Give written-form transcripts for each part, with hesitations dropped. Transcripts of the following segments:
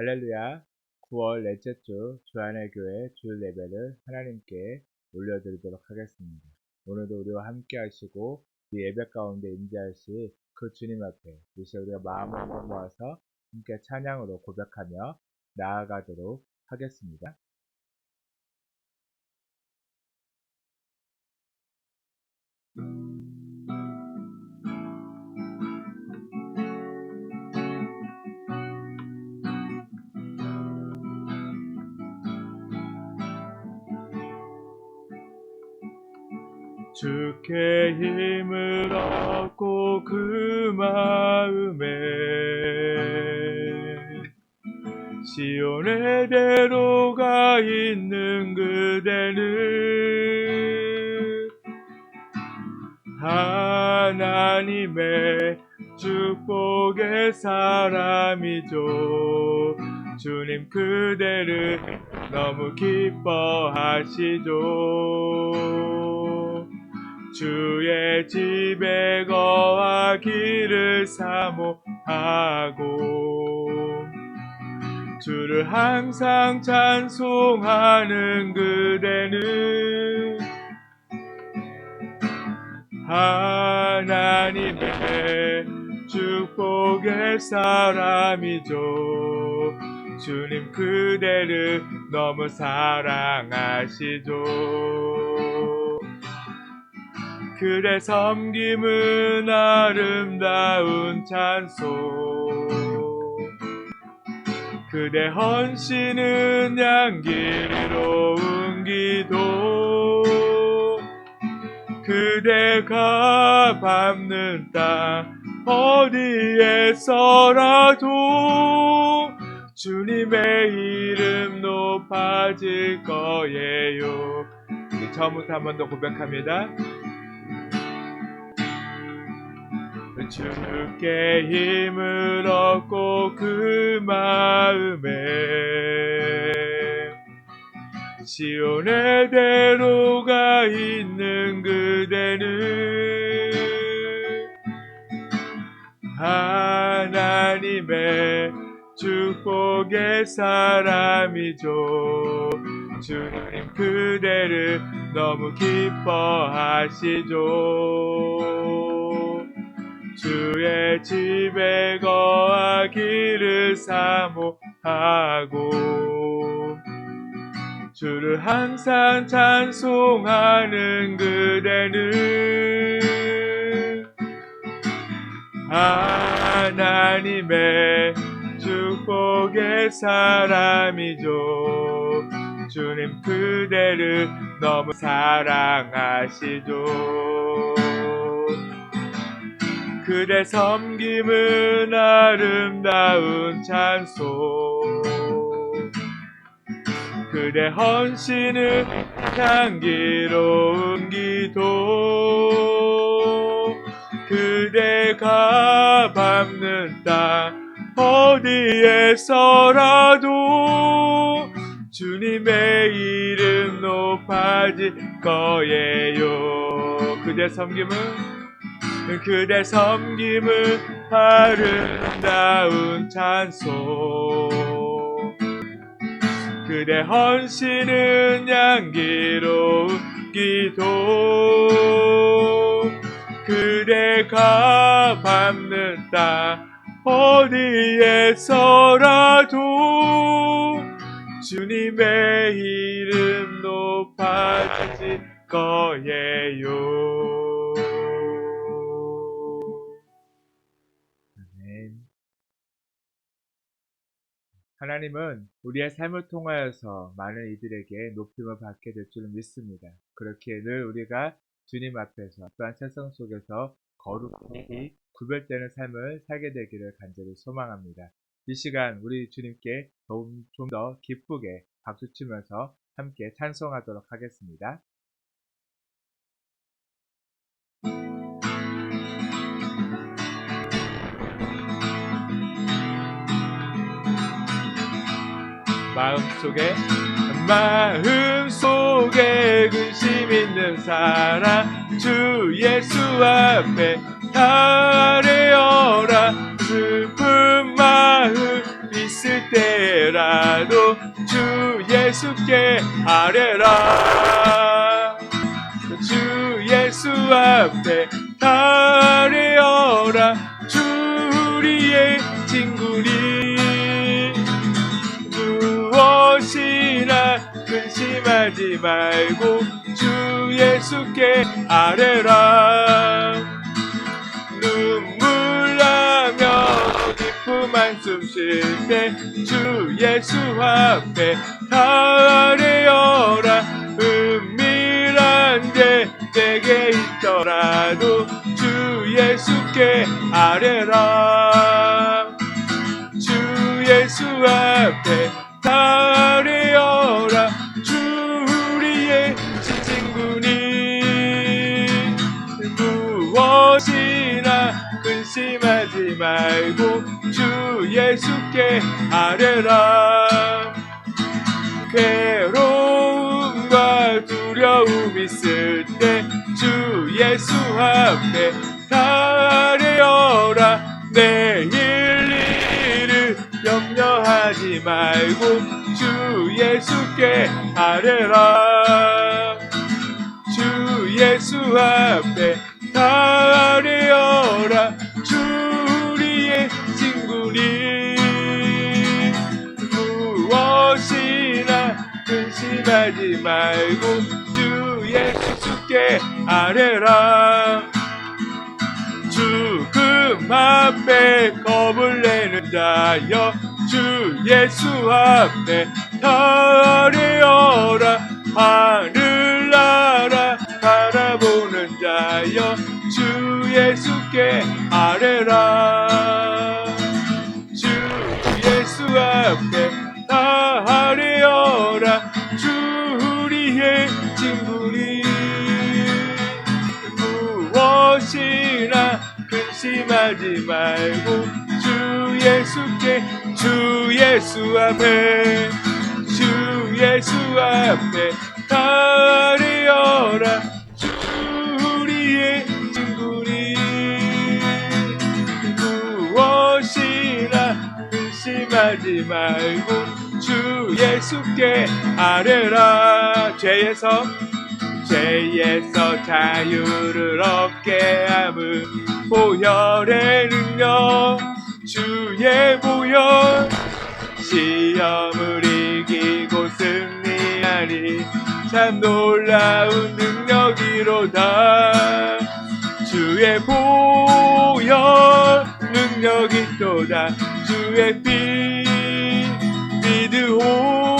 할렐루야. 9월 넷째 주 주안의 교회 주일 예배를 하나님께 올려드리도록 하겠습니다. 오늘도 우리와 함께 하시고 이 예배 가운데 임재하실 그 주님 앞에 이 시간 우리가 마음을 모아서 함께 찬양으로 고백하며 나아가도록 하겠습니다. 주께 힘을 얻고 그 마음에 시온의 대로가 있는 그대는 하나님의 축복의 사람이죠. 주님 그대를 너무 기뻐하시죠. 주의 집에 거하기를 사모하고 주를 항상 찬송하는 그대는 하나님의 축복의 사람이죠. 주님 그대를 너무 사랑하시죠. 그대 섬김은 아름다운 찬송, 그대 헌신은 향기로운 기도, 그대가 밟는 땅 어디에서라도 주님의 이름 높아질 거예요. 우리 처음부터 한 번 더 고백합니다. 주께 힘을 얻고 그 마음에 시온의 대로가 있는 그대는 하나님의 축복의 사람이죠. 주님 그대를 너무 기뻐하시죠. 주의 집에 거하기를 사모하고 주를 항상 찬송하는 그대는 하나님의 축복의 사람이죠. 주님 그대를 너무 사랑하시죠. 그대 섬김은 아름다운 찬송, 그대 헌신은 향기로운 기도, 그대가 밟는 땅 어디에서라도 주님의 이름 높아질 거예요. 그대 섬김은 아름다운 찬송, 그대 헌신은 향기로운 기도, 그대가 밟는 땅 어디에서라도 주님의 이름 높아질 거예요. 하나님은 우리의 삶을 통하여서 많은 이들에게 높임을 받게 될 줄 믿습니다. 그렇기에 늘 우리가 주님 앞에서 또한 세상 속에서 거룩히 구별되는 삶을 살게 되기를 간절히 소망합니다. 이 시간 우리 주님께 좀 더 기쁘게 박수치면서 함께 찬송하도록 하겠습니다. 마음속에 근심 있는 사람 주 예수 앞에 아뢰어라. 슬픈 마음 있을 때라도 주 예수께 아뢰라. 주 예수 앞에 아뢰어라. 주 우리의 친구니 무엇이나 근심하지 말고 주 예수께 아뢰라. 눈물 나며 깊은 한숨 쉴 때 주 예수 앞에 아뢰어라. 은밀한 게 내게 있더라도 주 예수께 아뢰라. 주 예수 앞에 아뢰어라. 주 우리의 친구니 무엇이나 근심하지 말고 주 예수께 아뢰라. 괴로움과 두려움 있을 때 주 예수 앞에 아뢰어라. 내일 일을 염려하지 말고 주 예수께 아뢰라. 주 예수 앞에 아뢰어라. 주 우리의 친구니 무엇이나 근심하지 말고 주 예수께 아뢰라. 죽음 앞에 겁을 내는 자여 주 예수 앞에 아뢰어라. 하늘나라 바라보는 자여 주 예수께 아뢰라. 주 예수 앞에 아뢰어라. 주 우리의 친구니 무엇이나 근심하지 말고 주 예수께 주 예수 앞에 주 예수 앞에 아뢰어라. 주 우리의 친구니 무엇이나 근심하지 말고 주 예수께 아뢰라. 죄에서 자유를 얻게 함은 보혈의 능력 주의 보혈. 시험을 이기고 승리하니 참 놀라운 능력이로다. 주의 보혈 능력이 또다. 주의 피 믿으오.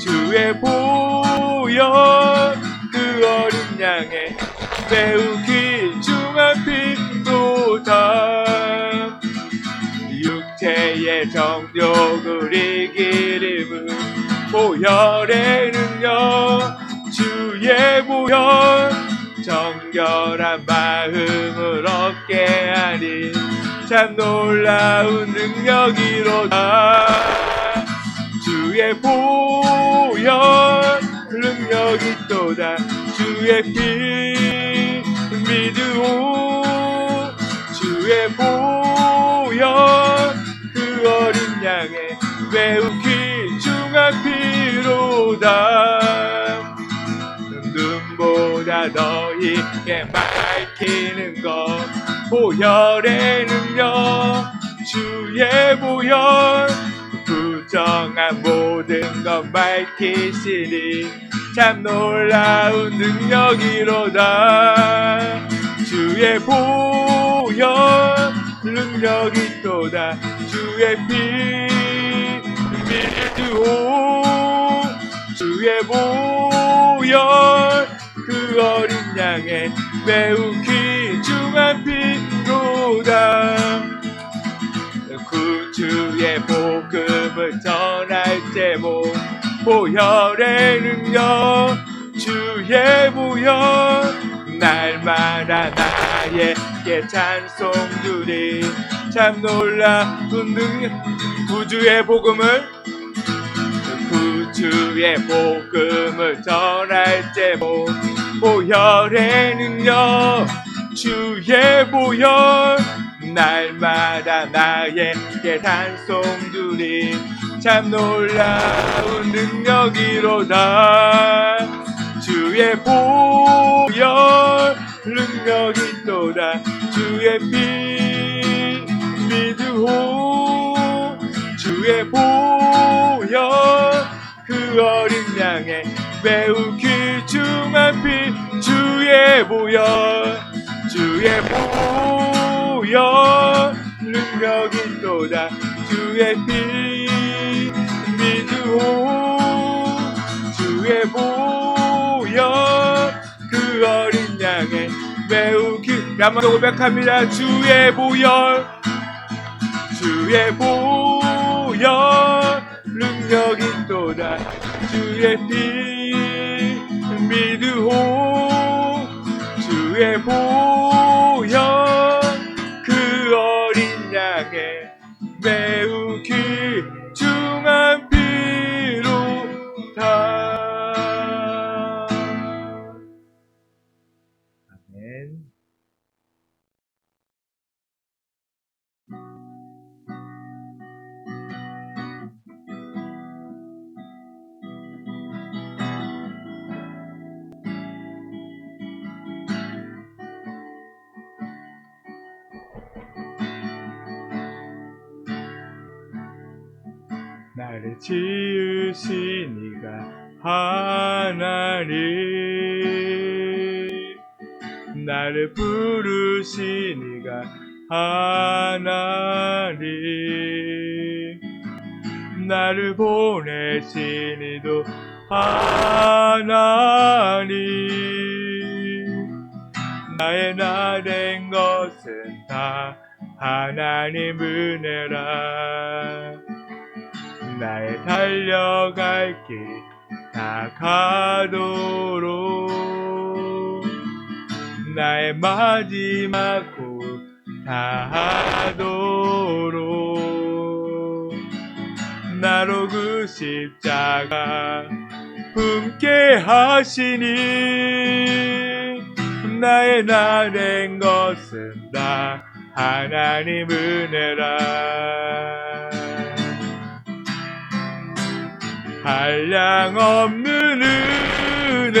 주의 보혈 그 어린 양의 매우 귀중한 피로다. 육체의 정욕을 이기림은 보혈의 능력 주의 보혈. 정결한 마음을 얻게 하니 참 놀라운 능력이로다. 주의 보혈 능력이 또다. 주의 피 믿으오. 주의 보혈 그 어린 양의 매우 귀중한 피로다. 눈보다 더 있게 밝히는 것 보혈의 능력 주의 보혈. 부정한 모든 것 밝히시니 참 놀라운 능력이로다. 주의 보혈 능력이 또다. 주의 피 믿으오. 주의 보혈 그 어린 양의 매우 귀중한 피로다. 구주의 복음을 전할 제목 보혈의 능력 주의 보혈. 날마다 나에게 찬송 주리 참 놀라운 능력. 구주의 복음을 전할 제목 보혈의 능력 주의 보혈. 날마다 나에게 단송들이 참 놀라운 능력이로다. 주의 보혈 능력이 또다. 주의 피 믿으오. 주의 보혈 그 어린 양의 매우 귀중한 피. 주의 보혈 주의 보혈 능력이 또다. 주의 피 믿으오. 주의 보혈 그 어린 양의 매우 한번 더 고백합니다. 주의 보혈 주의 보혈 능력이 또다. 주의 피 믿으오. 주의 보혈 그 어린 양의 매우 귀중한 피로다. 아멘. 나를 지으신 이가 하나님, 나를 부르신 이가 하나님, 나를 보내신 이도 하나님. 나의 나 된 것은 다 하나님 은혜라. 나의 달려갈 길 다 가도록, 나의 마지막 곳 다 하도록, 나로 그 십자가 품게 하시니, 나의 나 된 것은 다 하나님 은혜라. 한량없는 은혜,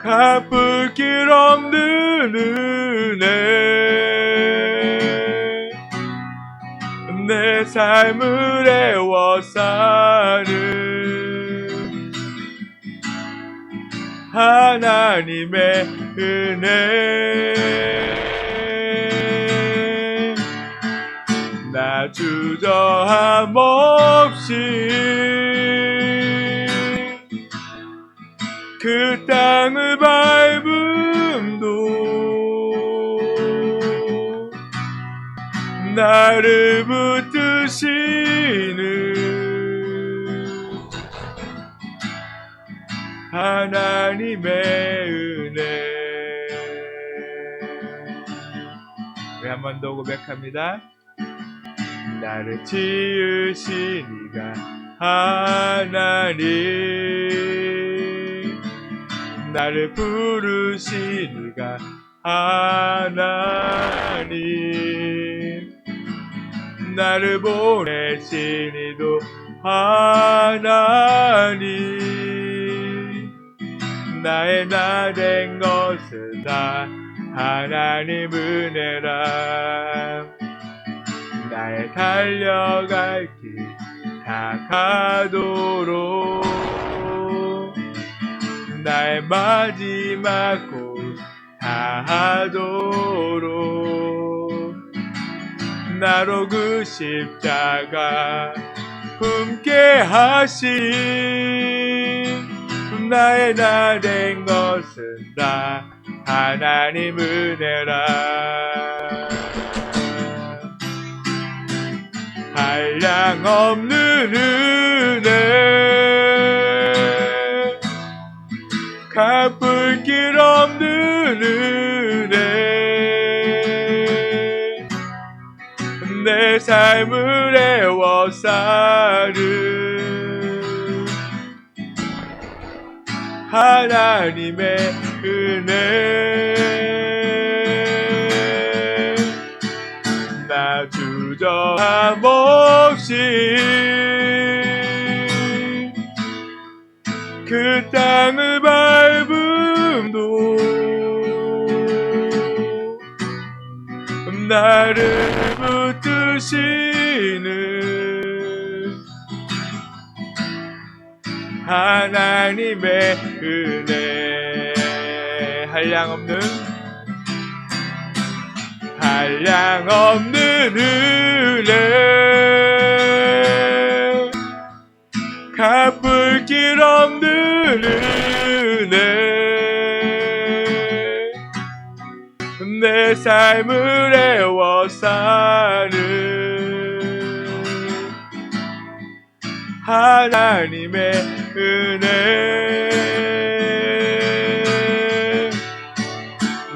갚을 길 없는 은혜, 내 삶을 애워싸는 하나님의 은혜. 나 주저함 없이 그 땅을 밟음도 나를 붙드시는 하나님의 은혜. 우리 한 번 더 고백합니다. 나를 지으신 이가 하나님, 나를 부르신 이가 하나님, 나를 보내신 이도 하나님, 나의 나 된 것은 다 하나님 은혜라. 나의 달려갈 길 다 가도록, 나의 마지막 곳 다 하도록, 나로 그 십자가 품게 하신 나의 나 된 것은 다 하나님 은혜라. 한량없는 은혜, 갚을 길 없는 은혜, 내 삶을 애워싸는 하나님의 은혜. 없이 그 땅을 밟음도 나를 붙드시는 하나님의 은혜 한량없는 은혜 갚을 길 없는 은혜 내 삶을 애워싸는 하나님의 은혜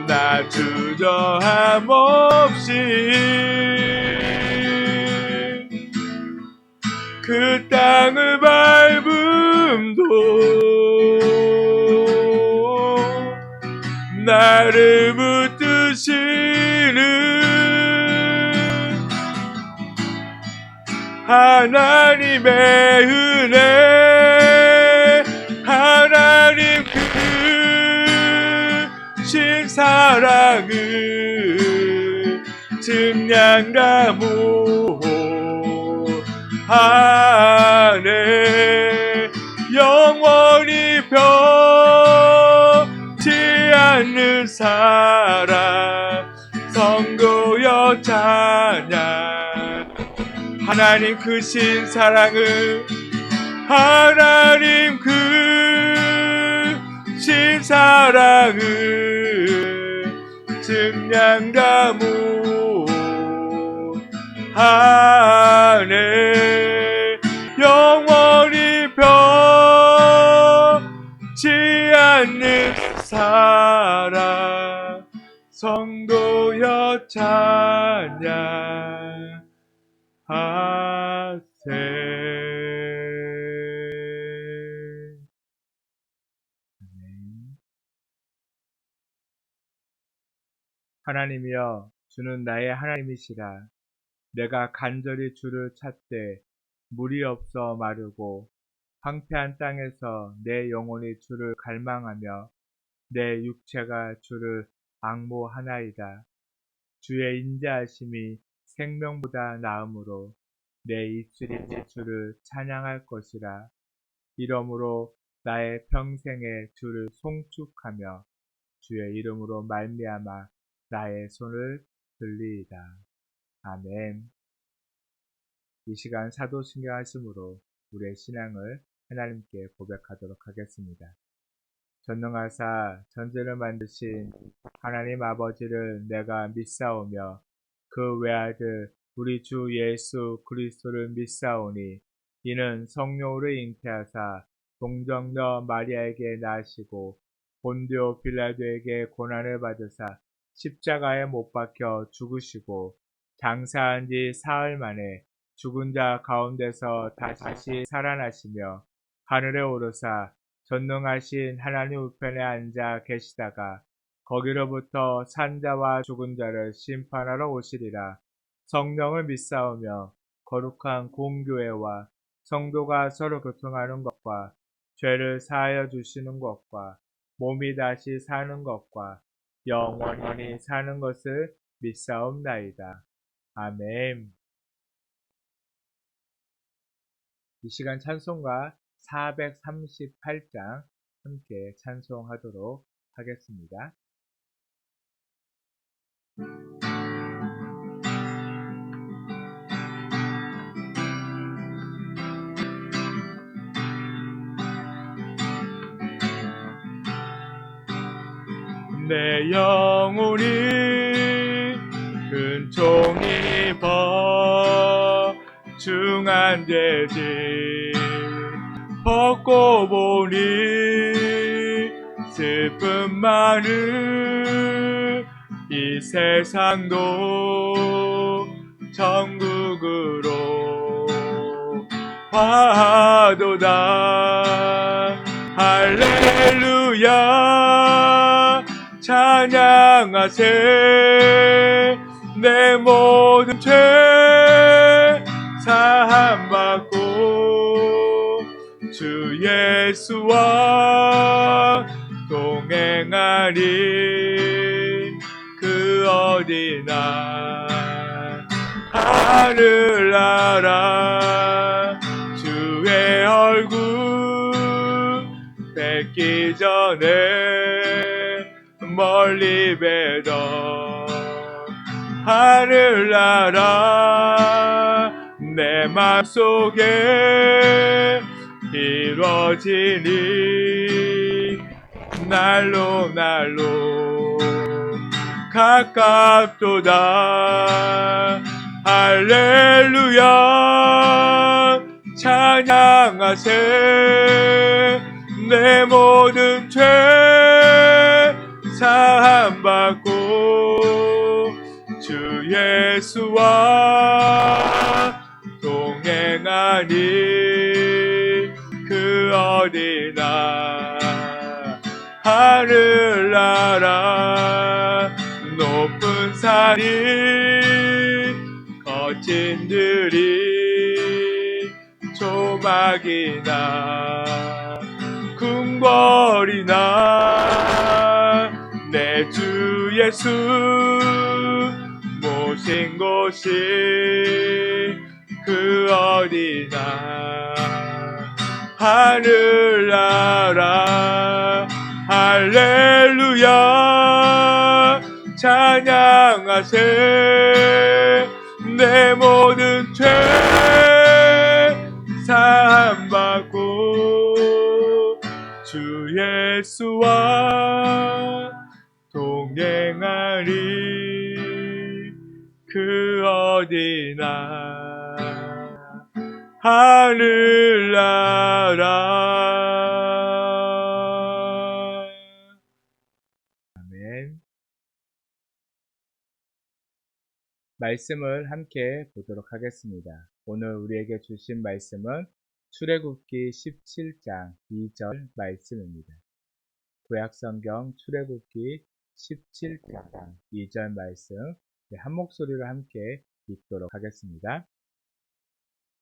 나 주저함 없이 그 땅을 밟음도 나를 붙드시는 하나님의 은혜 하나님 크신 사랑을 증량과 모하네 영원히 변치 않는 사랑 성도여 찬양 하나님 크신 사랑을 하나님 크신 사랑을 증량과 모하네 영원히 변치 않는 사랑 성도여 찬양 하세 하나님이여 주는 나의 하나님이시라 내가 간절히 주를 찾되 물이 없어 마르고 황폐한 땅에서 내 영혼이 주를 갈망하며 내 육체가 주를 앙모하나이다. 주의 인자하심이 생명보다 나음으로 내 입술이 주를 찬양할 것이라. 이러므로 나의 평생에 주를 송축하며 주의 이름으로 말미암아 나의 손을 들리이다. 아멘. 이 시간 사도신경 말씀으로 우리의 신앙을 하나님께 고백하도록 하겠습니다. 전능하사 전지를 만드신 하나님 아버지를 내가 믿사오며 그 외아들 우리 주 예수 그리스도를 믿사오니 이는 성령으로 잉태하사 동정녀 마리아에게 나시고 본디오 빌라도에게 고난을 받으사 십자가에 못 박혀 죽으시고 장사한 지 사흘 만에 죽은 자 가운데서 다시 살아나시며 하늘에 오르사 전능하신 하나님 우편에 앉아 계시다가 거기로부터 산자와 죽은 자를 심판하러 오시리라. 성령을 믿사오며 거룩한 공교회와 성도가 서로 교통하는 것과 죄를 사하여 주시는 것과 몸이 다시 사는 것과 영원히 사는 것을 믿사옵나이다. 아멘. 이 시간 찬송가 438장 함께 찬송하도록 하겠습니다. 내 영혼이 은총이 벌중한 죄지 벗고 보니 슬픔 많은 이 세상도 천국으로 화도다. 할렐루야 찬양하세 내 모든 죄 사함받고 주 예수와 동행하리 그 어디나 하늘나라 주의 얼굴 뵙기 전에 멀리 뵈던 하늘나라 내 맘속에 이루어지니 날로 날로 가깝도다 할렐루야 찬양하세 내 모든 죄 사함받고 주 예수와 동행하니 그 어디나 하늘나라 높은 산이 거친 들이 조막이나 궁궐이나 내 주 예수 모신 곳이 그 어디나 하늘나라 할렐루야 찬양하세 내 모든 죄 사함받고 주 예수와 동행하리 그 어디나 하늘나라. 아멘. 말씀을 함께 보도록 하겠습니다. 오늘 우리에게 주신 말씀은 출애굽기 17장 2절 말씀입니다. 구약성경 출애굽기 17장 2절 말씀 한 목소리로 함께 읽도록 하겠습니다.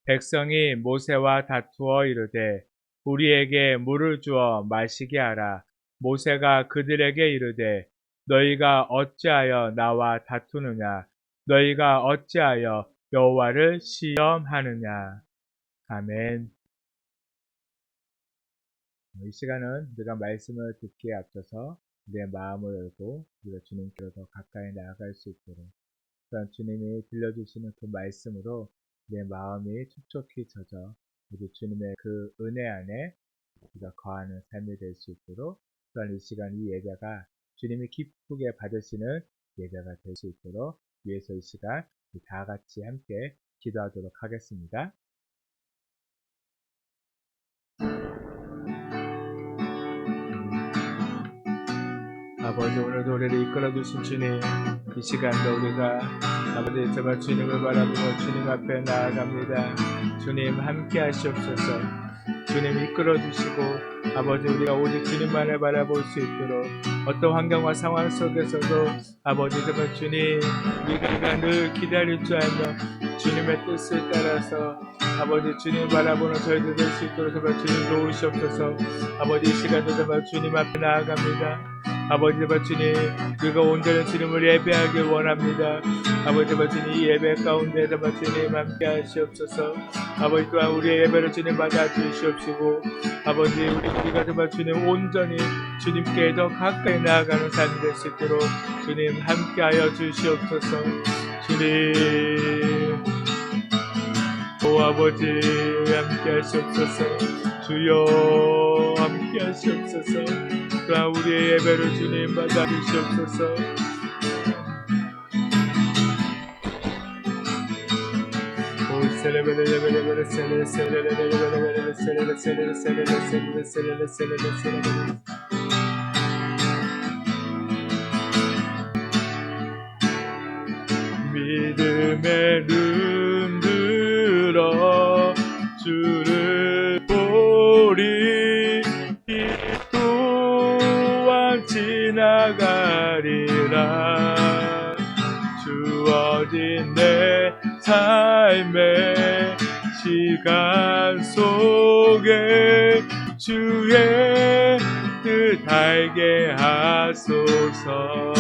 백성이 모세와 다투어 이르되 우리에게 물을 주어 마시게 하라. 모세가 그들에게 이르되 너희가 어찌하여 나와 다투느냐? 너희가 어찌하여 여호와를 시험하느냐? 아멘. 이 시간은 우리가 말씀을 듣기에 앞서서 우리의 마음을 열고 우리가 주님께로 더 가까이 나아갈 수 있도록 또한 주님이 들려주시는 그 말씀으로 내 마음이 촉촉히 젖어 우리 주님의 그 은혜 안에 우리가 거하는 삶이 될 수 있도록 또한 이 시간 이 예배가 주님이 기쁘게 받으시는 예배가 될 수 있도록 위해서 이 시간 다 같이 함께 기도하도록 하겠습니다. 아버지 오늘도 우리를 이끌어주신 주님 이 시간도 우리가 아버지 정말 주님을 바라보며 주님 앞에 나아갑니다. 주님 함께 하시옵소서. 주님 이끌어주시고 아버지 우리가 오직 주님만을 바라볼 수 있도록 어떤 환경과 상황 속에서도 아버지 정말 주님 우리가 늘 기다릴 줄 알며 주님의 뜻을 따라서 아버지 주님 바라보는 저희들 될 수 있도록 정말 주님 도우시옵소서. 아버지 이 시간도 정말 주님 앞에 나아갑니다. 아버지 제발 주님 우리가 온전히 주님을 예배하길 원합니다. 아버지 제발 주님 이 예배 가운데 제발 주님 함께 하시옵소서. 아버지 또한 우리의 예배를 주님 받아주시옵시고 아버지 우리가 제발 주님 온전히 주님께 더 가까이 나아가는 삶이 될 수 있도록 주님 함께하여 주시옵소서. 주님 오 아버지 함께 하시옵소서. 주여 함께 하시옵소서. 또한 우리의 예배를 주님 받아주시옵소서. 믿음의 눈 들어 주를 보리 또한 지나가리라. 주어진 내 삶에 시간 속에 주의 뜻 알게 하소서.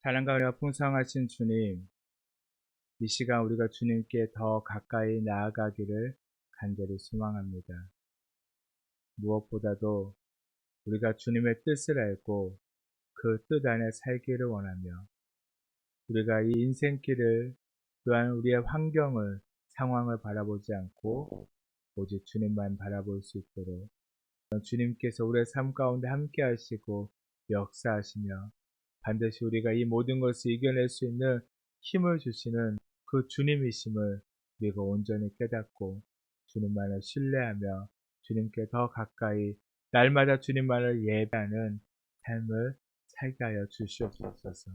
사랑과 은혜가 풍성하신 주님, 이 시간 우리가 주님께 더 가까이 나아가기를 간절히 소망합니다. 무엇보다도 우리가 주님의 뜻을 알고 그 뜻 안에 살기를 원하며, 우리가 이 인생길을, 또한 우리의 환경을, 상황을 바라보지 않고 오직 주님만 바라볼 수 있도록 주님께서 우리의 삶 가운데 함께 하시고 역사하시며 반드시 우리가 이 모든 것을 이겨낼 수 있는 힘을 주시는 그 주님이심을 우리가 온전히 깨닫고 주님만을 신뢰하며 주님께 더 가까이 날마다 주님만을 예배하는 삶을 살게 하여 주시옵소서.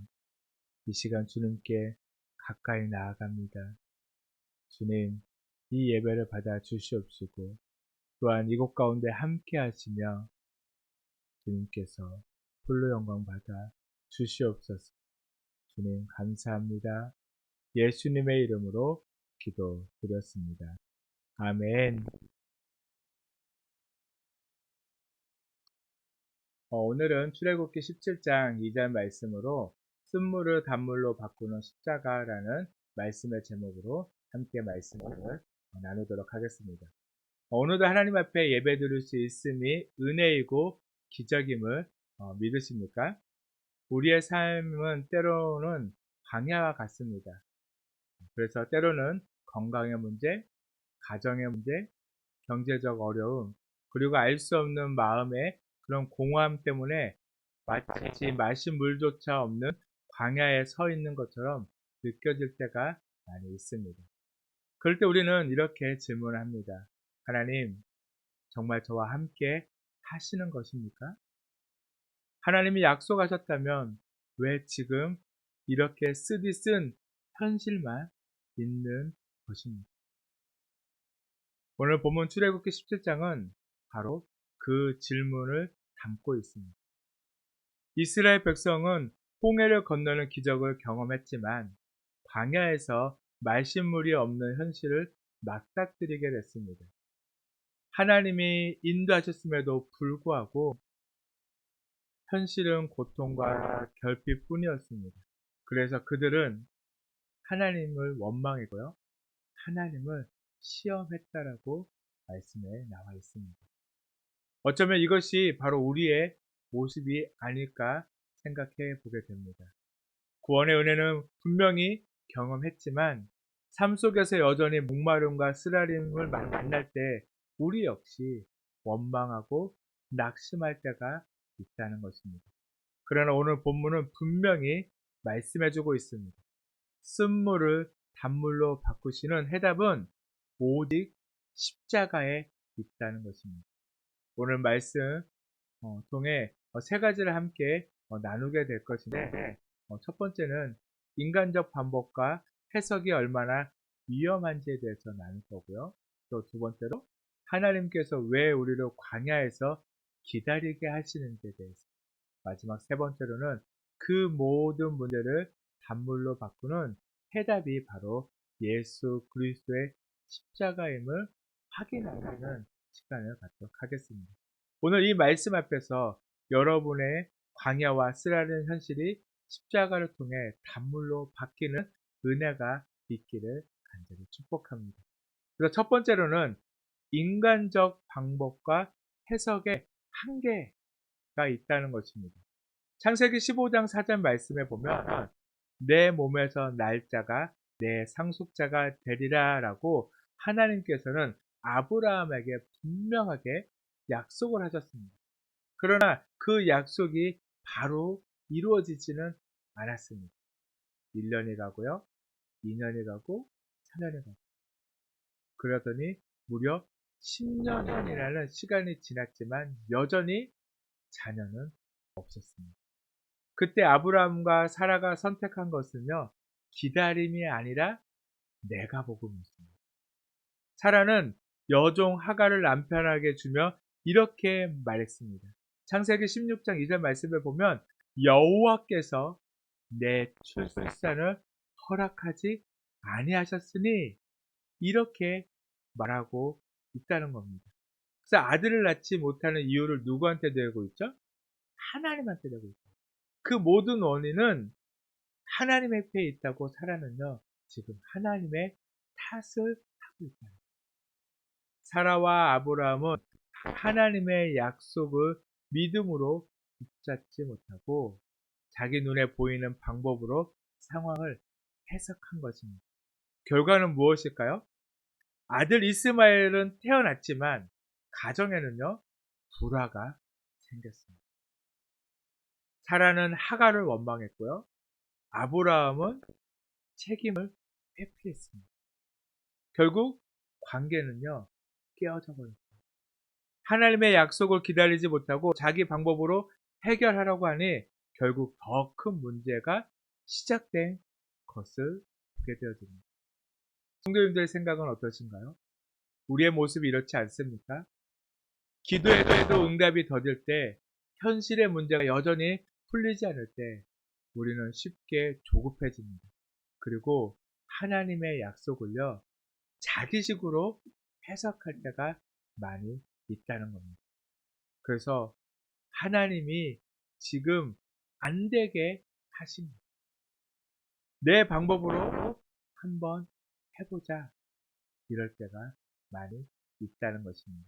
이 시간 주님께 가까이 나아갑니다. 주님, 이 예배를 받아 주시옵시고 또한 이곳 가운데 함께 하시며 주님께서 홀로 영광 받아 주시옵소서. 주님 감사합니다. 예수님의 이름으로 기도드렸습니다. 아멘. 오늘은 출애굽기 17장 2절 말씀으로 쓴물을 단물로 바꾸는 십자가라는 말씀의 제목으로 함께 말씀을 나누도록 하겠습니다. 오늘도 하나님 앞에 예배 드릴 수 있음이 은혜이고 기적임을 믿으십니까? 우리의 삶은 때로는 광야와 같습니다. 그래서 때로는 건강의 문제, 가정의 문제, 경제적 어려움, 그리고 알 수 없는 마음의 그런 공허함 때문에 마치 마실 물조차 없는 광야에 서 있는 것처럼 느껴질 때가 많이 있습니다. 그럴 때 우리는 이렇게 질문합니다. 하나님, 정말 저와 함께 하시는 것입니까? 하나님이 약속하셨다면 왜 지금 이렇게 쓰디쓴 현실만 있는 것입니까? 오늘 본문 출애굽기 17장은 바로 그 질문을 담고 있습니다. 이스라엘 백성은 홍해를 건너는 기적을 경험했지만 광야에서 말씀물이 없는 현실을 맞닥뜨리게 됐습니다. 하나님이 인도하셨음에도 불구하고 현실은 고통과 결핍뿐이었습니다. 그래서 그들은 하나님을 원망했고요. 하나님을 시험했다라고 말씀에 나와 있습니다. 어쩌면 이것이 바로 우리의 모습이 아닐까 생각해 보게 됩니다. 구원의 은혜는 분명히 경험했지만 삶 속에서 여전히 목마름과 쓰라림을 만날 때 우리 역시 원망하고 낙심할 때가 있다는 것입니다. 그러나 오늘 본문은 분명히 말씀해주고 있습니다. 쓴물을 단물로 바꾸시는 해답은 오직 십자가에 있다는 것입니다. 오늘 말씀 통해 세 가지를 함께 나누게 될 것인데, 첫 번째는 인간적 반복과 해석이 얼마나 위험한지에 대해서 나눌 거고요. 또 두 번째로 하나님께서 왜 우리를 광야에서 기다리게 하시는지에 대해서, 마지막 세 번째로는 그 모든 문제를 단물로 바꾸는 해답이 바로 예수 그리스도의 십자가임을 확인하는 시간을 갖도록 하겠습니다. 오늘 이 말씀 앞에서 여러분의 광야와 쓰라린 현실이 십자가를 통해 단물로 바뀌는 은혜가 있기를 간절히 축복합니다. 그래서 첫 번째로는 인간적 방법과 해석의 한계가 있다는 것입니다. 창세기 15장 4절 말씀에 보면 내 몸에서 날짜가 내 상속자가 되리라 라고 하나님께서는 아브라함에게 분명하게 약속을 하셨습니다. 그러나 그 약속이 바로 이루어지지는 않았습니다. 1년이 가고요, 2년이 가고, 천년이 갔어요. 그러더니 무려 10년이라는 시간이 지났지만 여전히 자녀는 없었습니다. 그때 아브라함과 사라가 선택한 것은요, 기다림이 아니라 내가 복음이었습니다. 사라는 여종 하갈을 남편에게 주며 이렇게 말했습니다. 창세기 16장 2절 말씀을 보면 여호와께서 내 출산을 허락하지 아니하셨으니 이렇게 말하고 있다는 겁니다. 그래서 아들을 낳지 못하는 이유를 누구한테 대고 있죠? 하나님한테 대고 있죠. 그 모든 원인은 하나님의 패에 있다고 사라는요, 지금 하나님의 탓을 하고 있다. 사라와 아브라함은 하나님의 약속을 믿음으로 붙잡지 못하고 자기 눈에 보이는 방법으로 상황을 해석한 것입니다. 결과는 무엇일까요? 아들 이스마엘은 태어났지만 가정에는요, 불화가 생겼습니다. 사라는 하갈을 원망했고요. 아브라함은 책임을 회피했습니다. 결국 관계는요, 깨어져 버렸어요. 하나님의 약속을 기다리지 못하고 자기 방법으로 해결하려고 하니 결국 더 큰 문제가 시작된 것을 보게 되어집니다. 성도님들의 생각은 어떠신가요? 우리의 모습이 이렇지 않습니까? 기도해도 응답이 더딜 때, 현실의 문제가 여전히 풀리지 않을 때 우리는 쉽게 조급해집니다. 그리고 하나님의 약속을요, 자기식으로 해석할 때가 많이 있다는 겁니다. 그래서 하나님이 지금 안 되게 하십니다. 내 방법으로 한번 해보자. 이럴 때가 많이 있다는 것입니다.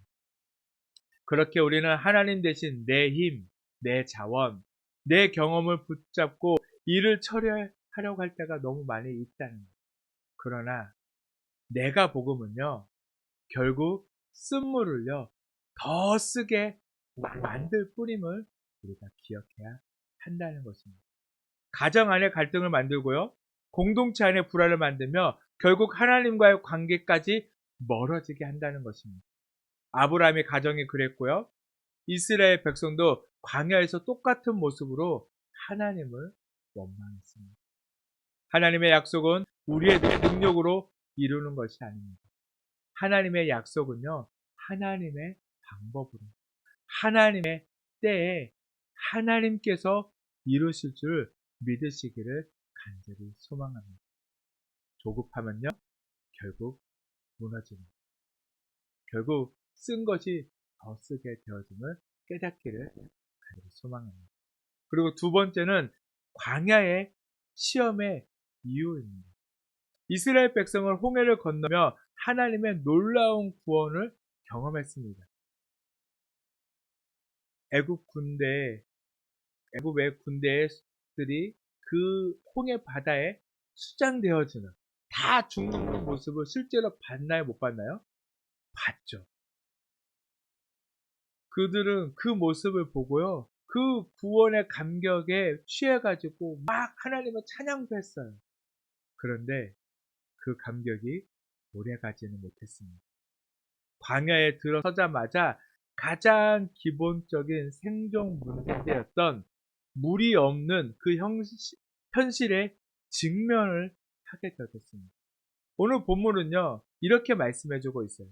그렇게 우리는 하나님 대신 내 힘, 내 자원, 내 경험을 붙잡고 일을 처리하려고 할 때가 너무 많이 있다는 거예요. 그러나 내가 복음은요, 결국 쓴물을요, 더 쓰게 만들 뿐임을 우리가 기억해야 한다는 것입니다. 가정 안에 갈등을 만들고요, 공동체 안에 불화를 만들며 결국 하나님과의 관계까지 멀어지게 한다는 것입니다. 아브라함의 가정이 그랬고요, 이스라엘 백성도 광야에서 똑같은 모습으로 하나님을 원망했습니다. 하나님의 약속은 우리의 능력으로 이루는 것이 아닙니다. 하나님의 약속은요, 하나님의 방법으로, 하나님의 때에 하나님께서 이루실 줄 믿으시기를 간절히 소망합니다. 조급하면요, 결국 무너집니다. 결국 쓴 것이 더 쓰게 되어짐을 깨닫기를 간절히 소망합니다. 그리고 두 번째는 광야의 시험의 이유입니다. 이스라엘 백성을 홍해를 건너며 하나님의 놀라운 구원을 경험했습니다. 애굽의 군대들이 그 홍해 바다에 수장되어지는, 다 죽는 모습을 실제로 봤나요? 못 봤나요? 봤죠. 그들은 그 모습을 보고요, 그 구원의 감격에 취해가지고 막 하나님을 찬양도 했어요. 그런데 그 감격이 오래가지는 못했습니다. 광야에 들어서자마자 가장 기본적인 생존 문제였던 물이 없는 그 현실에 직면을 하게 되었습니다. 오늘 본문은요, 이렇게 말씀해주고 있어요.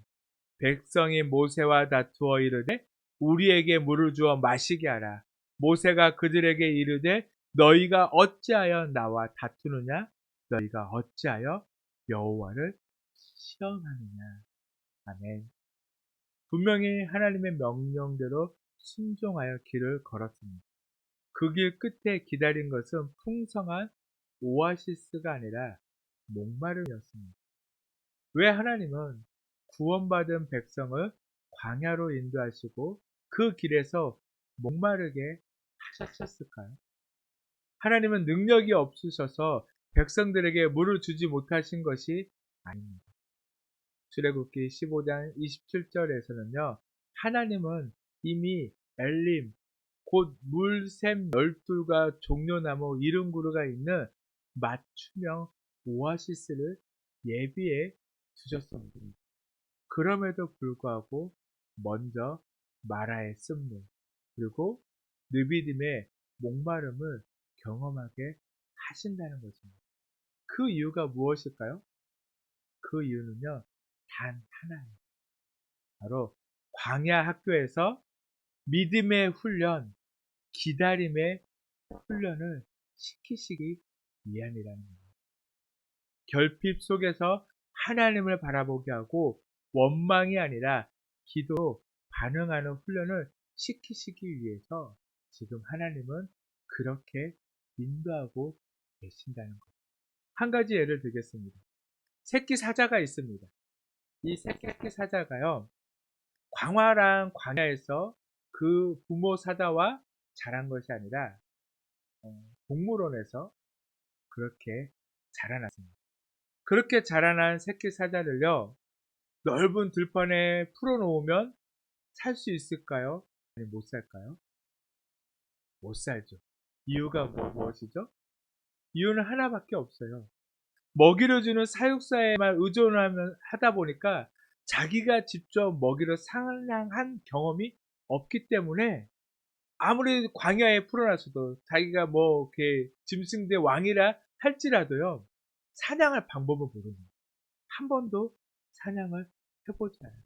백성이 모세와 다투어 이르되 우리에게 물을 주어 마시게 하라. 모세가 그들에게 이르되 너희가 어찌하여 나와 다투느냐? 너희가 어찌하여 여호와를 시험하느냐? 아멘. 분명히 하나님의 명령대로 순종하여 길을 걸었습니다. 그 길 끝에 기다린 것은 풍성한 오아시스가 아니라 목마름이었습니다. 왜 하나님은 구원받은 백성을 광야로 인도하시고 그 길에서 목마르게 하셨을까요? 하나님은 능력이 없으셔서 백성들에게 물을 주지 못하신 것이 아닙니다. 출애굽기 15장 27절에서는요, 하나님은 이미 엘림, 곧 물샘 12가 종려나무 이른 구르가 있는 맞춤형 오아시스를 예비해 두셨습니다. 그럼에도 불구하고 먼저 마라의 쓴물 그리고 느비딤의 목마름을 경험하게 하신다는 것입니다. 그 이유가 무엇일까요? 그 이유는요, 단 하나예요. 바로 광야 학교에서 믿음의 훈련, 기다림의 훈련을 시키시기 위함이라는 거예요. 결핍 속에서 하나님을 바라보게 하고 원망이 아니라 기도로 반응하는 훈련을 시키시기 위해서 지금 하나님은 그렇게 인도하고 계신다는 거예요. 한 가지 예를 들겠습니다. 새끼 사자가 있습니다. 이 새끼 사자가요, 광야에서 그 부모 사자와 자란 것이 아니라 동물원에서 그렇게 자라났습니다. 그렇게 자라난 새끼 사자를요, 넓은 들판에 풀어놓으면 살 수 있을까요? 아니, 못 살까요? 못 살죠. 이유가 무엇이죠? 이유는 하나밖에 없어요. 먹이를 주는 사육사에만 하다 보니까 자기가 직접 먹이를 사냥한 경험이 없기 때문에 아무리 광야에 풀어놨어도 자기가 뭐 이렇게 짐승대 왕이라 할지라도요, 사냥할 방법을 모르는 거예요. 한 번도 사냥을 해보지 않아요.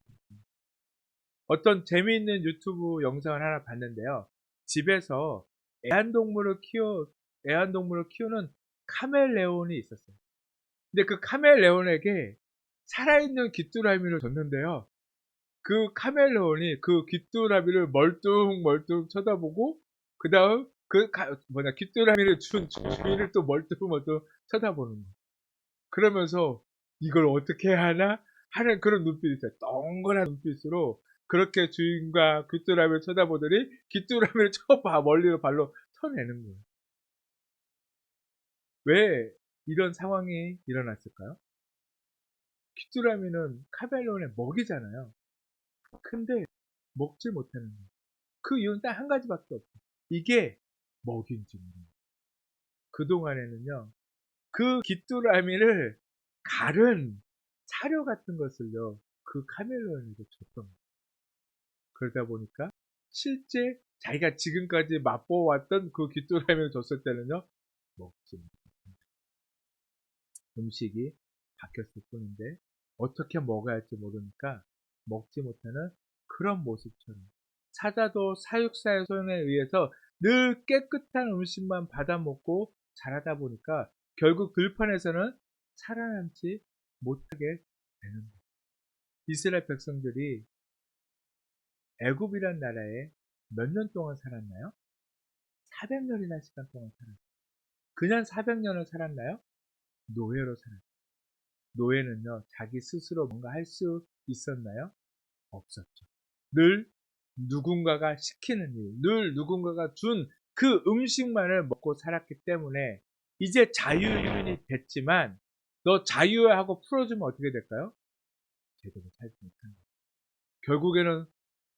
어떤 재미있는 유튜브 영상을 하나 봤는데요. 집에서 애완동물을 키우는 카멜레온이 있었어요. 근데 그 카멜레온에게 살아있는 귀뚜라미를 줬는데요. 그 카멜레온이 그 귀뚜라미를 멀뚱멀뚱 쳐다보고, 그 다음 귀뚜라미를 준 주인을 또 멀뚱멀뚱 쳐다보는 거예요. 그러면서 이걸 어떻게 하나 하는 그런 눈빛이 있어요. 동그란 눈빛으로 그렇게 주인과 귀뚜라미를 쳐다보더니 귀뚜라미를 멀리로 발로 쳐내는 거예요. 왜 이런 상황이 일어났을까요? 귀뚜라미는 카멜레온의 먹이잖아요. 근데 먹지 못하는 거예요. 그 이유는 딱 한 가지밖에 없어요. 이게 먹이인지 모르는 거예요. 그동안에는요, 그 귀뚜라미를 갈은 사료 같은 것을요, 그 카멜레온에게 줬던 거예요. 그러다 보니까 실제 자기가 지금까지 맛보았던 그 귀뚜라미를 줬을 때는요, 먹지 못했습니다. 음식이 바뀌었을 뿐인데 어떻게 먹어야 할지 모르니까 먹지 못하는 그런 모습처럼, 사자도 사육사의 손에 의해서 늘 깨끗한 음식만 받아먹고 자라다 보니까 결국 들판에서는 살아남지 못하게 되는 거예요. 이스라엘 백성들이 애굽이란 나라에 몇 년 동안 살았나요? 400년이나 시간 동안 살았어요. 그냥 400년을 살았나요? 노예로 살았어요. 노예는요, 자기 스스로 뭔가 할 수 있었나요? 없었죠. 늘 누군가가 시키는 일, 늘 누군가가 준 그 음식만을 먹고 살았기 때문에 이제 자유인이 됐지만, 너 자유하고 풀어주면 어떻게 될까요? 제대로 살지 못한다. 결국에는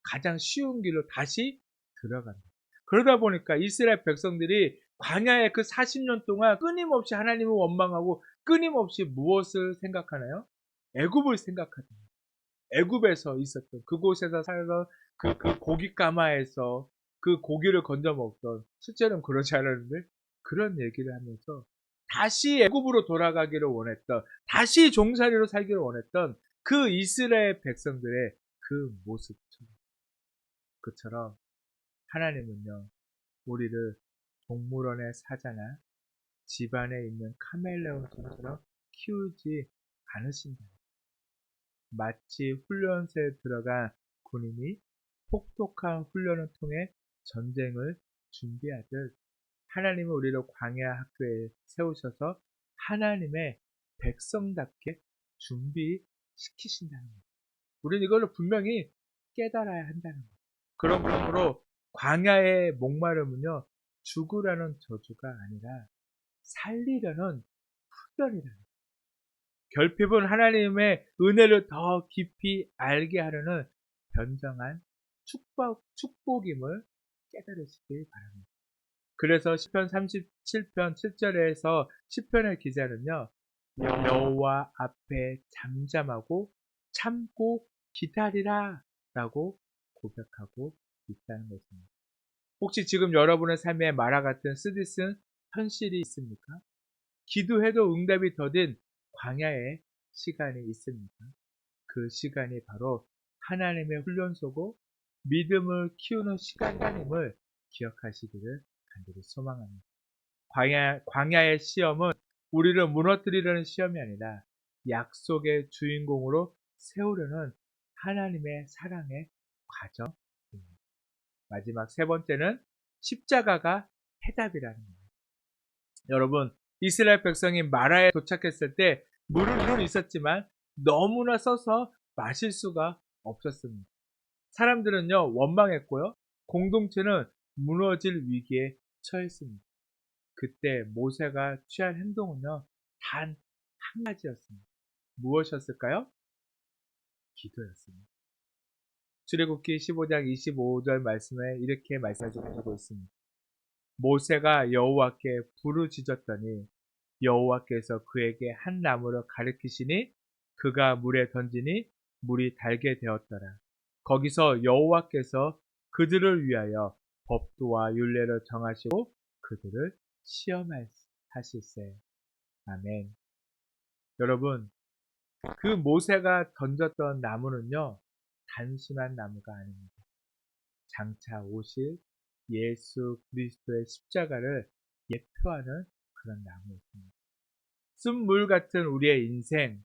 가장 쉬운 길로 다시 들어간다. 그러다 보니까 이스라엘 백성들이 광야의 그 40년 동안 끊임없이 하나님을 원망하고 끊임없이 무엇을 생각하나요? 애굽을 생각하잖아요. 애굽에서 있었던, 그곳에서 살던 그 고기 가마에서 그 고기를 건져 먹던, 실제로는 그러지 않았는데 그런 얘기를 하면서 다시 애굽으로 돌아가기를 원했던, 다시 종살이로 살기를 원했던 그 이스라엘 백성들의 그 모습처럼, 그처럼 하나님은요, 우리를 동물원의 사자나 집안에 있는 카멜레온처럼 키우지 않으신다. 마치 훈련소에 들어간 군인이 혹독한 훈련을 통해 전쟁을 준비하듯 하나님은 우리를 광야 학교에 세우셔서 하나님의 백성답게 준비시키신다는 거예요. 우리는 이걸 분명히 깨달아야 한다는 거예요. 그런 부분으로 광야의 목마름은요, 죽으라는 저주가 아니라 살리려는 훈련이라는 거예요. 결핍은 하나님의 은혜를 더 깊이 알게 하려는 변정한 축복임을 깨달으시길 바랍니다. 그래서 시편 37편 7절에서 시편의 기자는요, 여호와 앞에 잠잠하고 참고 기다리라 라고 고백하고 있다는 것입니다. 혹시 지금 여러분의 삶에 마라 같은 쓰디쓴 현실이 있습니까? 기도해도 응답이 더딘 광야의 시간이 있습니까? 그 시간이 바로 하나님의 훈련소고 믿음을 키우는 시간임을 기억하시기를 간절히 소망합니다. 광야의 시험은 우리를 무너뜨리려는 시험이 아니라 약속의 주인공으로 세우려는 하나님의 사랑의 과정입니다. 마지막 세 번째는 십자가가 해답이라는 겁니다. 여러분, 이스라엘 백성이 마라에 도착했을 때 물은 있었지만 너무나 써서 마실 수가 없었습니다. 사람들은요, 원망했고요. 공동체는 무너질 위기에 처했습니다. 그때 모세가 취한 행동은요, 단 한 가지였습니다. 무엇이었을까요? 기도였습니다. 출애굽기 15장 25절 말씀에 이렇게 말씀해주고 있습니다. 모세가 여호와께 부르짖었더니 여호와께서 그에게 한 나무를 가리키시니 그가 물에 던지니 물이 달게 되었더라. 거기서 여호와께서 그들을 위하여 법도와 율례를 정하시고 그들을 시험하실세. 아멘. 여러분, 그 모세가 던졌던 나무는요, 단순한 나무가 아닙니다. 장차 오실 예수 그리스도의 십자가를 예표하는 그런 나무였습니다. 쓴물 같은 우리의 인생,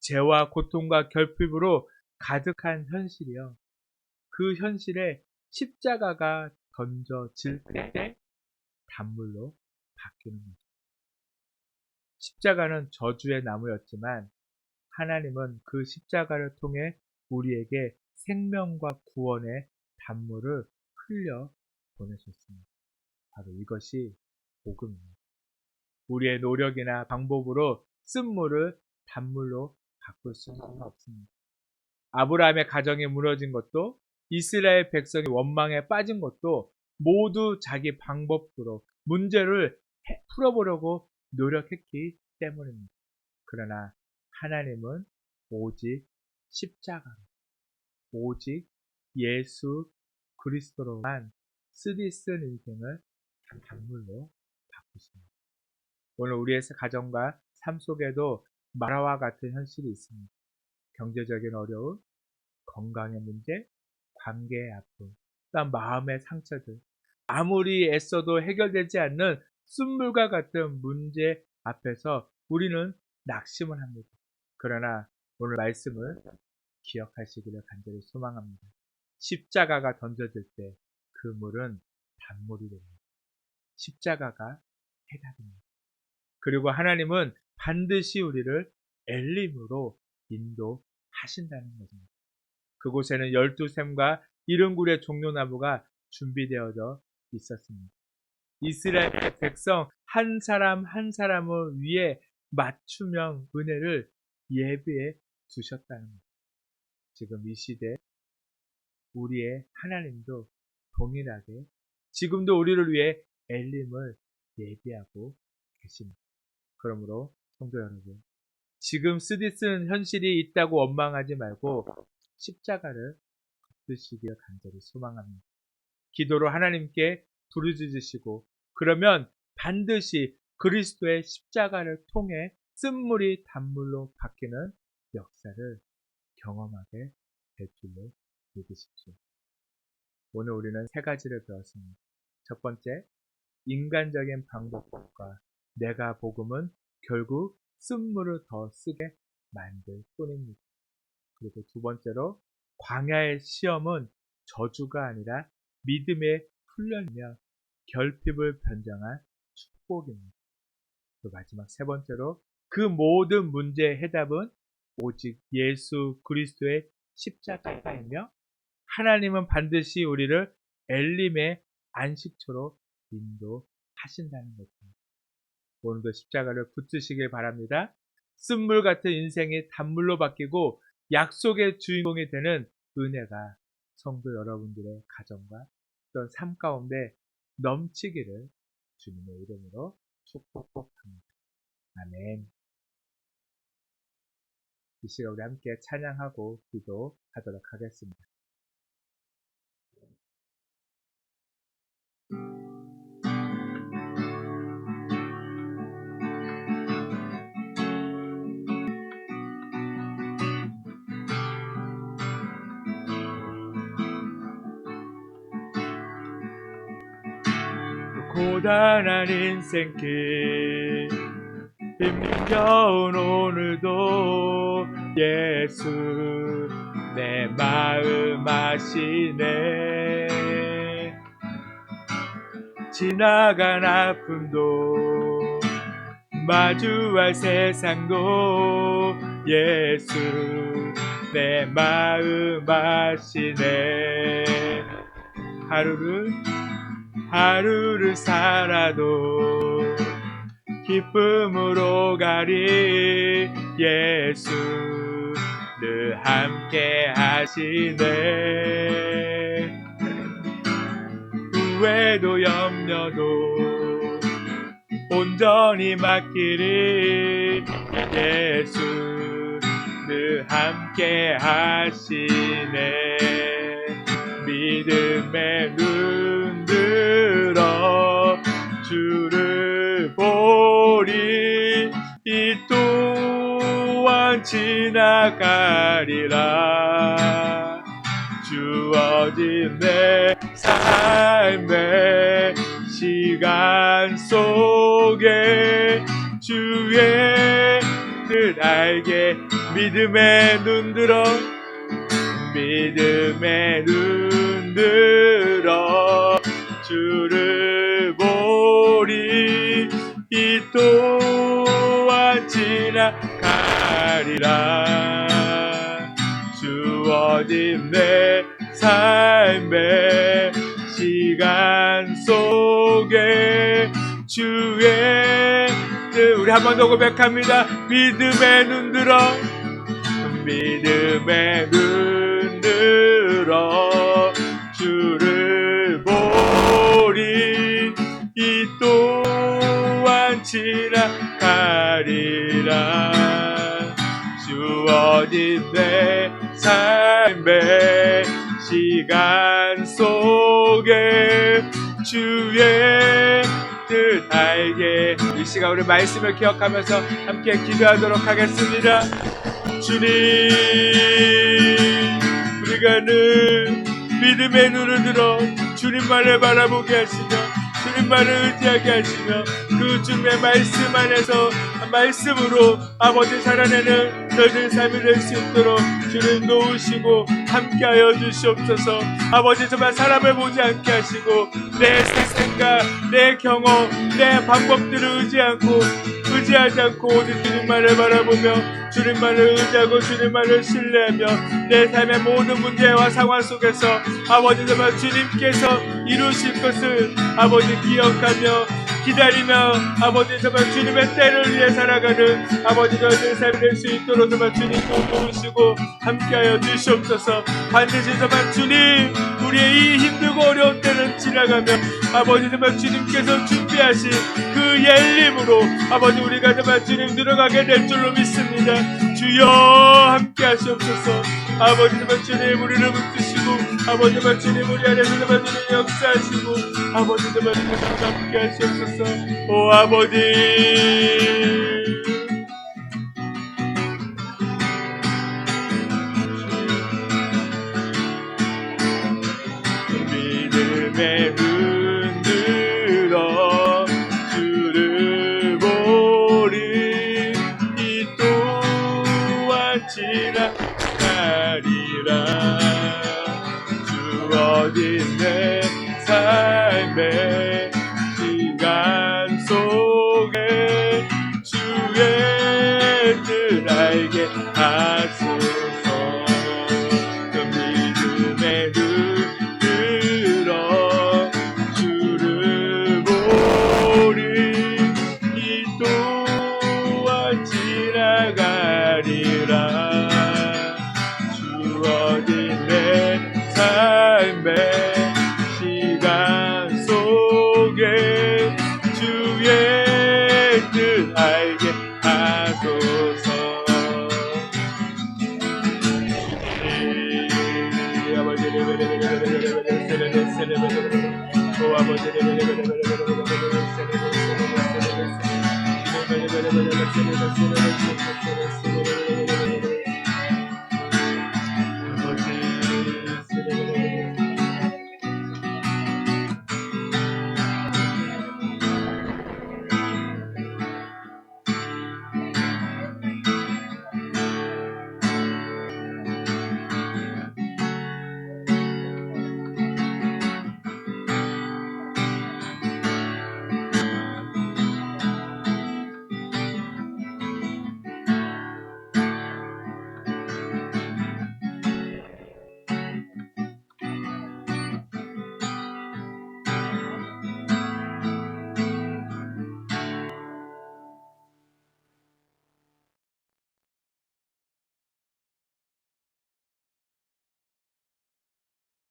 죄와 고통과 결핍으로 가득한 현실이요. 그 현실에 십자가가 던져질 때 단물로 바뀌는 거죠. 십자가는 저주의 나무였지만 하나님은 그 십자가를 통해 우리에게 생명과 구원의 단물을 흘려 보내셨습니다. 바로 이것이 복음입니다. 우리의 노력이나 방법으로 쓴물을 단물로 바꿀 수는 없습니다. 아브라함의 가정이 무너진 것도 이스라엘 백성이 원망에 빠진 것도 모두 자기 방법으로 문제를 풀어보려고 노력했기 때문입니다. 그러나 하나님은 오직 십자가로, 오직 예수 그리스도로만 쓰디쓴 인생을 단물로 바꾸십니다. 오늘 우리의 가정과 삶 속에도 마라와 같은 현실이 있습니다. 경제적인 어려움, 건강의 문제, 관계의 아픔, 또한 마음의 상처들, 아무리 애써도 해결되지 않는 쓴물과 같은 문제 앞에서 우리는 낙심을 합니다. 그러나 오늘 말씀을 기억하시기를 간절히 소망합니다. 십자가가 던져질 때 그 물은 단물이 됩니다. 십자가가 해답입니다. 그리고 하나님은 반드시 우리를 엘림으로 인도하신다는 것입니다. 그곳에는 12샘과 70굴의 종려나무가 준비되어져 있었습니다. 이스라엘 백성 한 사람 한 사람을 위해 맞춤형 은혜를 예비해 두셨다는 것. 지금 이 시대 우리의 하나님도 동일하게 지금도 우리를 위해 엘림을 예비하고 계십니다. 그러므로 성도 여러분, 지금 쓰디쓴 현실이 있다고 원망하지 말고 십자가를 붙드시길 간절히 소망합니다. 기도로 하나님께 부르짖으시고 그러면 반드시 그리스도의 십자가를 통해 쓴물이 단물로 바뀌는 역사를 경험하게 될 줄로 믿으십시오. 오늘 우리는 세 가지를 배웠습니다. 첫 번째, 인간적인 방법과 내가 복음은 결국 쓴물을 더 쓰게 만들 뿐입니다. 그리고 두 번째로 광야의 시험은 저주가 아니라 믿음의 훈련이며 결핍을 변장한 축복입니다. 또 마지막 세 번째로 그 모든 문제의 해답은 오직 예수 그리스도의 십자가이며 하나님은 반드시 우리를 엘림의 안식처로 인도하신다는 것입니다. 오늘도 십자가를 붙드시길 바랍니다. 쓴물 같은 인생이 단물로 바뀌고 약속의 주인공이 되는 은혜가 성도 여러분들의 가정과 또한 삶 가운데 넘치기를 주님의 이름으로 축복합니다. 아멘. 이 시간 우리 함께 찬양하고 기도하도록 하겠습니다. 고단한 인생길 힘겨운 오늘도 예수 내 마음 아시네. 지나간 아픔도 마주할 세상도 예수 내 마음 아시네. 하루를 살아도 기쁨으로 가리 예수 늘 함께 하시네. 후회도 염려도 온전히 맡기리 예수 늘 함께 하시네. 믿음의 눈 들어 주를 보리 이 또한 지나가리라. 주어진 내 삶의 시간 속에 주의 뜻 알게 믿음의 눈 들어 주를 보리 이 또한 지나가리라. 주어진 내 삶의 시간 속에 주의 뜻 우리 한 번 더 고백합니다. 믿음의 눈 들어 주를 보리 이 또한 지나가리라. 주어진 내 삶의 시간 속에 주의 뜻 알게 이 시간 우리 말씀을 기억하면서 함께 기도하도록 하겠습니다. 주님 우리가 늘 믿음의 눈을 들어 주님만을 바라보게 하시며 주님만을 의지하게 하시며 그 주님의 말씀 안에서 말씀으로 아버지 살아내는 저희들 삶이 될 수 있도록 주님 도우시고 함께하여 주시옵소서. 아버지 정말 사람을 보지 않게 하시고 내 생각, 내 경험, 내 방법들을 의지하지 않고 오직 주님만을 바라보며 주님만을 의지하고 주님만을 신뢰하며 내 삶의 모든 문제와 상황 속에서 아버지 정말 주님께서 이루실 것을 아버지 기억하며 기다리며 아버지 정말 주님의 때를 위해 살아가는 아버지 저희들 삶이 될 수 있도록 정말 주님도 도우시고 함께하여 주시옵소서. 반드시 정말 주님 우리의 이 힘들고 어려운 때는 지나가며 아버지 정말 주님께서 준비하신 그 예림으로 아버지 우리가 정말 주님 들어가게 될 줄로 믿습니다. 주여 함께하시옵소서. 아버지 정말 주님 우리를 붙드시고 아버지 정말 주님 우리 안에서 정말 주님 역사하시고 아버지 정말 함께하시옵소서. 오 아버지 믿음의 눈 들어 주를 보리 이 또한 지나가리라. 주어진 내 삶의 시간 속에 주의 뜻 알게 하소서. 그 믿음의 눈 들어 주를 보리 이 또한 지나가리라. 주어진 내 삶의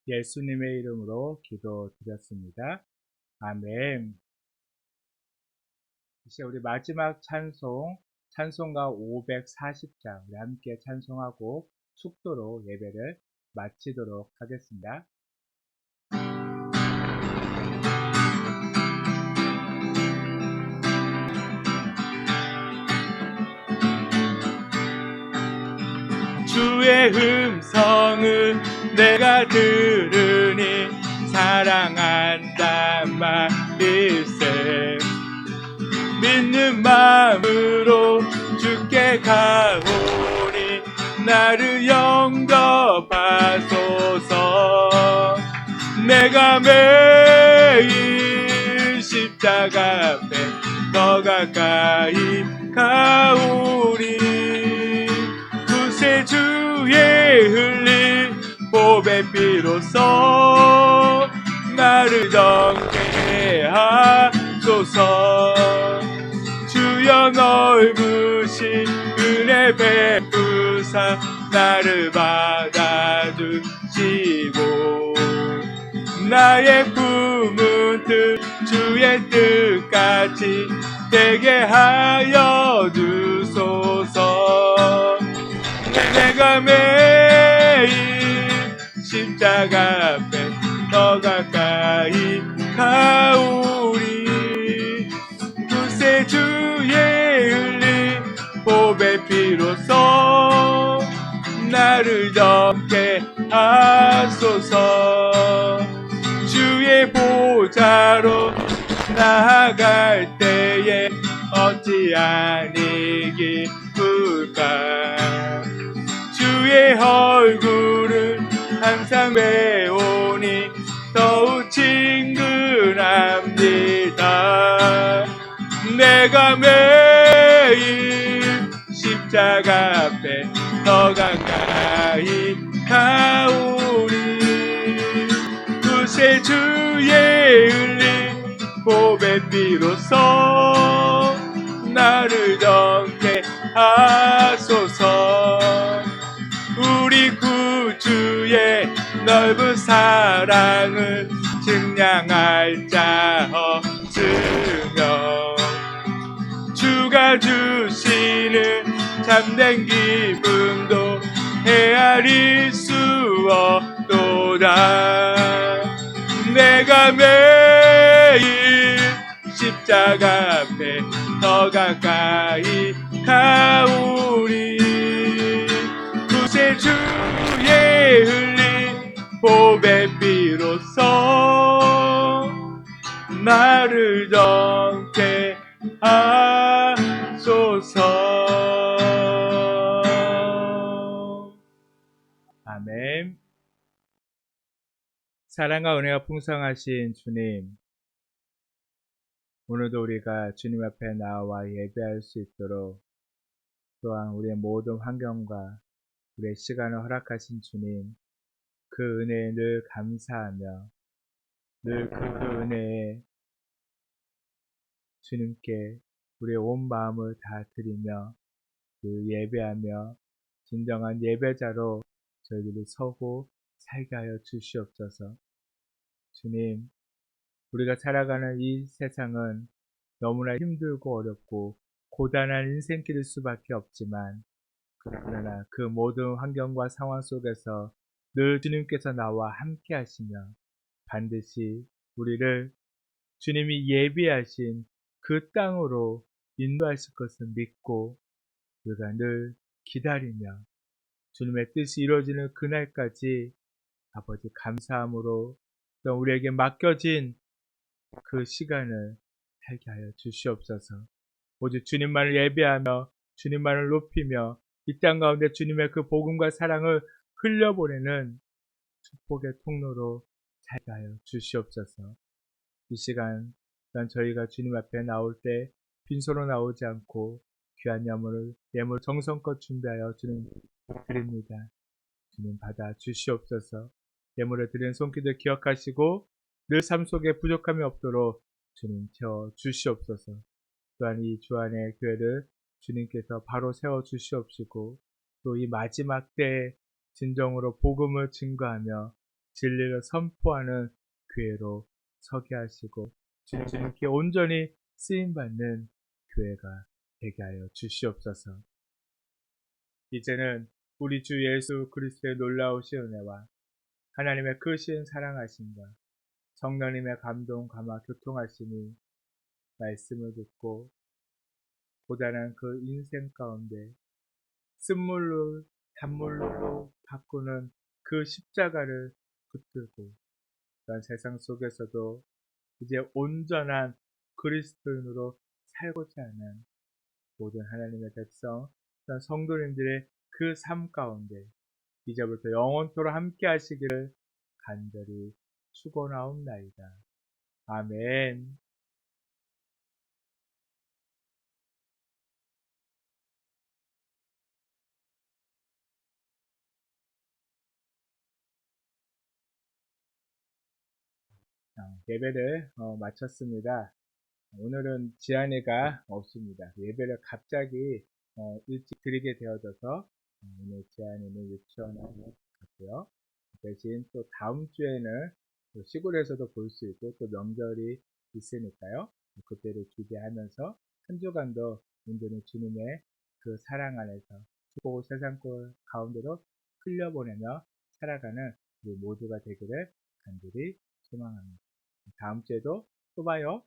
예수님의 이름으로 기도드렸습니다. 아멘. 이제 우리 마지막 찬송가 540장 우리 함께 찬송하고 축도로 예배를 마치도록 하겠습니다. 주의 음성을 내가 들으니 사랑한단 말일세. 믿는 마음으로 주께 가오니 나를 영접하소서. 내가 매일 십자가 앞에 더 가까이 가오니 구세 주의 흘린 보배 피로써 나를 정케 하소서. 주여 넓으신 은혜 베푸사 나를 받아주시고 나의 품은 뜻 주의 뜻같이 되게 하여 주소서. 내가 매일 십자가 앞에 더 가까이 가오리 구세 주의 흘린 보배 피로써 나를 정케 하소서. 주의 보좌로 나아갈 때에 어찌 아니 기쁠까. 주의 얼굴을 항상 배우니 더욱 친근합니다. 내가 매일 십자가 앞에 더 가까이 가오니 구세 주의 흘린 보배 피로써 나를 정케 하소서. 우리 구주의 넓은 사랑을 증량할 자 없으며 주가 주시는 참된 기쁨도 헤아릴 수 없도다. 내가 매일 십자가 앞에 더 가까이 가오리 구세 주의 흘린 보배 피로써 나를 정케 하소서. 아멘. 사랑과 은혜가 풍성하신 주님, 오늘도 우리가 주님 앞에 나와 예배할 수 있도록 또한 우리의 모든 환경과 우리의 시간을 허락하신 주님, 그 은혜에 늘 감사하며 늘 그 은혜에 주님께 우리의 온 마음을 다 드리며 그 예배하며 진정한 예배자로 저희들이 서고 살게 하여 주시옵소서. 주님, 우리가 살아가는 이 세상은 너무나 힘들고 어렵고 고단한 인생길일 수밖에 없지만 그러나 그 모든 환경과 상황 속에서 늘 주님께서 나와 함께 하시며 반드시 우리를 주님이 예비하신 그 땅으로 인도하실 것을 믿고 우리가 늘 기다리며 주님의 뜻이 이루어지는 그날까지 아버지 감사함으로 또 우리에게 맡겨진 그 시간을 살게 하여 주시옵소서. 오직 주님만을 예배하며 주님만을 높이며 이 땅 가운데 주님의 그 복음과 사랑을 흘려보내는 축복의 통로로 살게 하여 주시옵소서. 이 시간 저희가 주님 앞에 나올 때 빈손으로 나오지 않고 귀한 예물 정성껏 준비하여 주님 드립니다. 주님 받아 주시옵소서. 예물을 드리는 손길들 기억하시고 늘 삶 속에 부족함이 없도록 주님 채워 주시옵소서. 또한 이 주안의 교회를 주님께서 바로 세워 주시옵시고 또 이 마지막 때에 진정으로 복음을 증거하며 진리를 선포하는 교회로 서게 하시고 주님께 온전히 쓰임받는 교회가 되게 하여 주시옵소서. 이제는 우리 주 예수 그리스도의 놀라우신 은혜와 하나님의 크신 사랑하심과 성령님의 감동, 감화, 교통하심이 말씀을 듣고 고단한 그 인생 가운데 쓴물로 단물로 바꾸는 그 십자가를 붙들고 또한 세상 속에서도 이제 온전한 그리스도인으로 살고자 하는 모든 하나님의 백성, 또한 성도님들의 그 삶 가운데 이제부터 영원토록 함께 하시기를 간절히 축원하옵나이다. 아멘. 예배를 마쳤습니다. 오늘은 지안이가 없습니다. 예배를 갑자기 일찍 드리게 되어져서 오늘 지안이는 유치원에 갔고요. 대신 또 다음 주에는 또 시골에서도 볼 수 있고 또 명절이 있으니까요. 그때를 기대하면서 한 주간도 온전히 주님의 그 사랑 안에서 축복을 세상 가운데로 흘려보내며 살아가는 우리 모두가 되기를 간절히 소망합니다. 다음 주에도 또 봐요.